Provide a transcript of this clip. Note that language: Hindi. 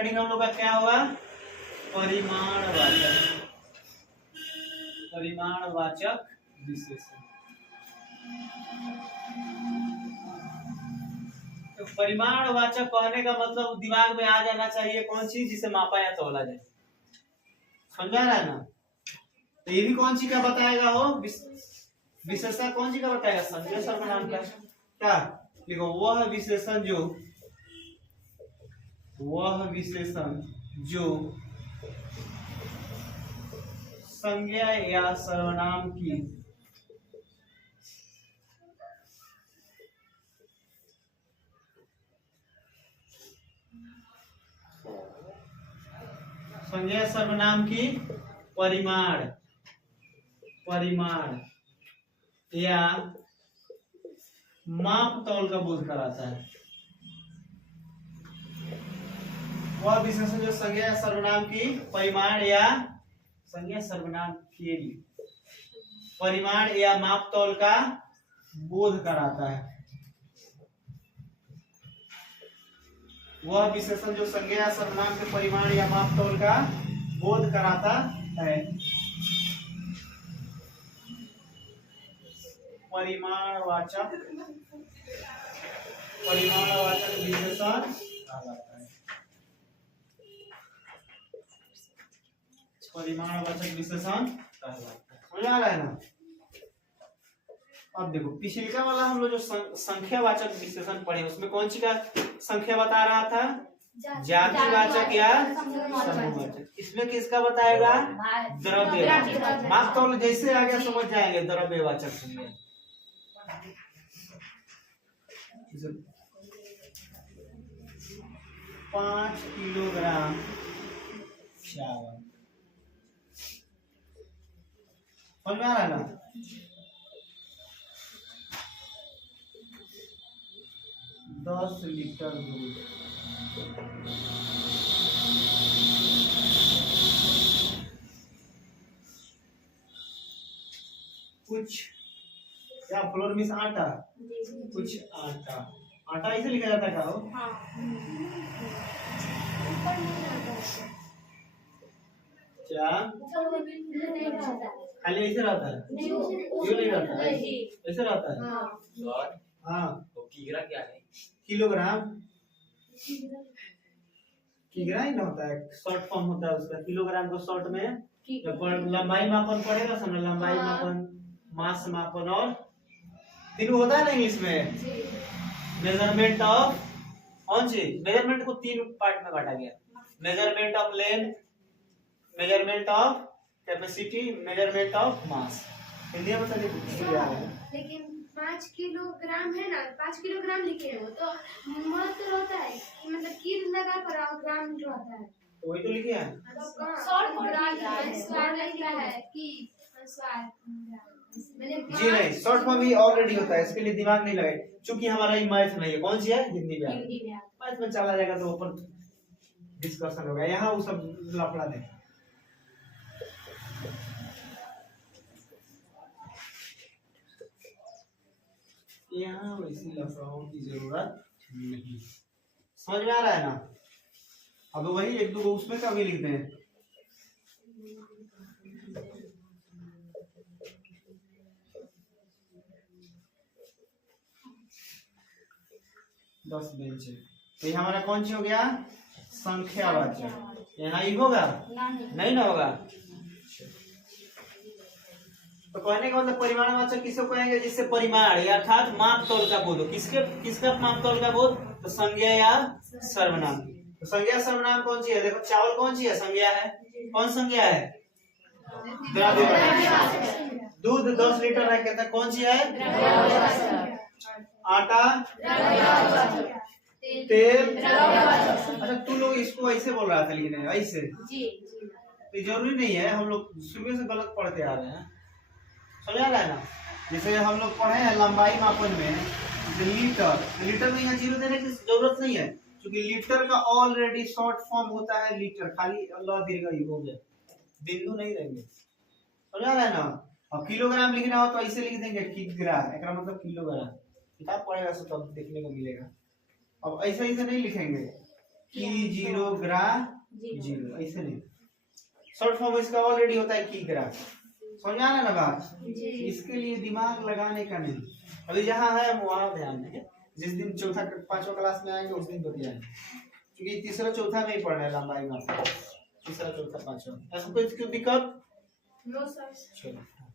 हेडिंग हम लोग का क्या होगा? परिमाणवाचक, परिमाणवाचक विशेषण। तो परिमाणवाचक कहने का मतलब दिमाग में आ जाना चाहिए कौन चीज जिसे मापा या तौला जाए। समझा रहा है ना? तो ये भी कौन सी का बताएगा हो? विशेषण कौन सी का बताएगा? संज्ञा सर्वनाम का। क्या देखो, वह विशेषण जो संज्ञा या सर्वनाम की संज्ञा सर्वनाम की परिमाण या माप तौल का बोध कराता है। वह विशेषण जो संज्ञा सर्वनाम की परिमाण या संज्ञा सर्वनाम के परिमाण या माप तौल का बोध कराता है। वह विशेषण जो संज्ञा या सर्वनाम के परिमाण या माप तौल का बोध कराता है। परिमाणवाचक विशेषण कहलाता है। परिमाणवाचक विशेषण कहलाता है। समझ आ रहा है ना? अब देखो, पिछले वाला हम लोग जो संख्यावाचक विशेषण पढ़े उसमें कौन सी का संख्या बता रहा था? जातिवाचक या समूहवाचक। इसमें किसका बताएगा? द्रव्यवाचक। माप तौल जैसे आ गया समझ जाएंगे। द्रव्यवाचक सुनिए, 5 किलोग्राम चावल। समझ में आ रहा है ना? दस लीटर दूध। कुछ क्या फ्लोर मिस आटा, कुछ आटा इसे लिखा जाता है क्या हो? क्या खाली ऐसे रहता है? क्यों नहीं रहता है? ऐसे रहता है। हाँ, तो किग्रा क्या है? किलोग्राम। किग्रा ही ना होता है, शॉर्ट फॉर्म होता है उसका। किलोग्राम को शॉर्ट में लंबाई मापन पड़ेगा, समझ? लंबाई मापन, मास मापन और तीन होता है ना इंग्लिश में। मेजरमेंट ऑफ कौन सी? मेजरमेंट को 3 पार्ट में बांटा गया। Measurement of length, measurement of capacity, measurement of mass. Hindi में लेकिन 5 किलोग्राम है ना, 5 किलोग्राम लिखे हैं वो तो महत्व होता है कि मतलब किल लगा पर ग्राम जो आता है तो वही तो लिखे हैं। जी नहीं, शॉर्ट फॉर्म ही ऑलरेडी होता है, इसके लिए दिमाग नहीं लगाए। क्योंकि हमारा ये मैथ नहीं है। कौन सी है? हिंदी में। मैथ में चला जाएगा तो ऊपर डिस्कशन होगा। यहाँ वो सब लफड़ा नहीं। यहाँ वैसी लफड़ाओं की जरूरत नहीं। समझ में आ रहा है ना? अब वही एक दो उसमें कभी लिखते हैं। दस बेंच है। तो ये हमारा कौन सी हो गया? संख्यावाचक। यहाँ ही होगा? नहीं ना होगा। तो कहने का मतलब परिमाणवाचक किसको कहेंगे? जिससे परिमाण अर्थात माप तौल का बोध हो। किसका माप तौल का बोध? तो संज्ञा या सर्वनाम। तो संज्ञा सर्वनाम कौन सी है? देखो, चावल कौन सी है? संज्ञा है। कौन संज्ञा है? द्रव्यवाचक। दूध 10 लीटर है, कहता कौन सी है? आटा, तेल। अच्छा, तू लोग इसको ऐसे बोल रहा था, लेकिन ऐसे तो जरूरी नहीं है। हम लोग शुरू से गलत पढ़ते आ रहे हैं। समझ आ रहा है ना? जैसे हम लोग पढ़े हैं लंबाई मापन में लीटर में यहाँ 0 देने की जरूरत नहीं है, क्योंकि लीटर का ऑलरेडी शॉर्ट फॉर्म होता है लीटर। खाली अल्लाह दीर्घ हो गया, बिंदु नहीं रहेंगे। समझ आ रहा है ना? और किलोग्राम लिखना हो तो ऐसे लिख देंगे किग्रा, एकरा मतलब किलोग्राम। किताब पढ़ेगा तो तब देखने को मिलेगा। अब ऐसे नहीं लिखेंगे। की जीरो ग्रा जीरो, ऐसे नहीं। शॉर्ट फॉर्म इसका ऑलरेडी होता है की ग्रा। समझ में आना ना बात? इसके लिए दिमाग लगाने का नहीं। अभी जहाँ है वहाँ ध्यान दें। जिस दिन चौथा पांचवा क्लास में आएंगे उस दिन बतियाएंगे, क्योंकि तीसरा चौथा में ही पढ़ना है लंबाई में। तीसरा चौथा पांचवा ऐसा कोई दिक्कत? No sir. चलो।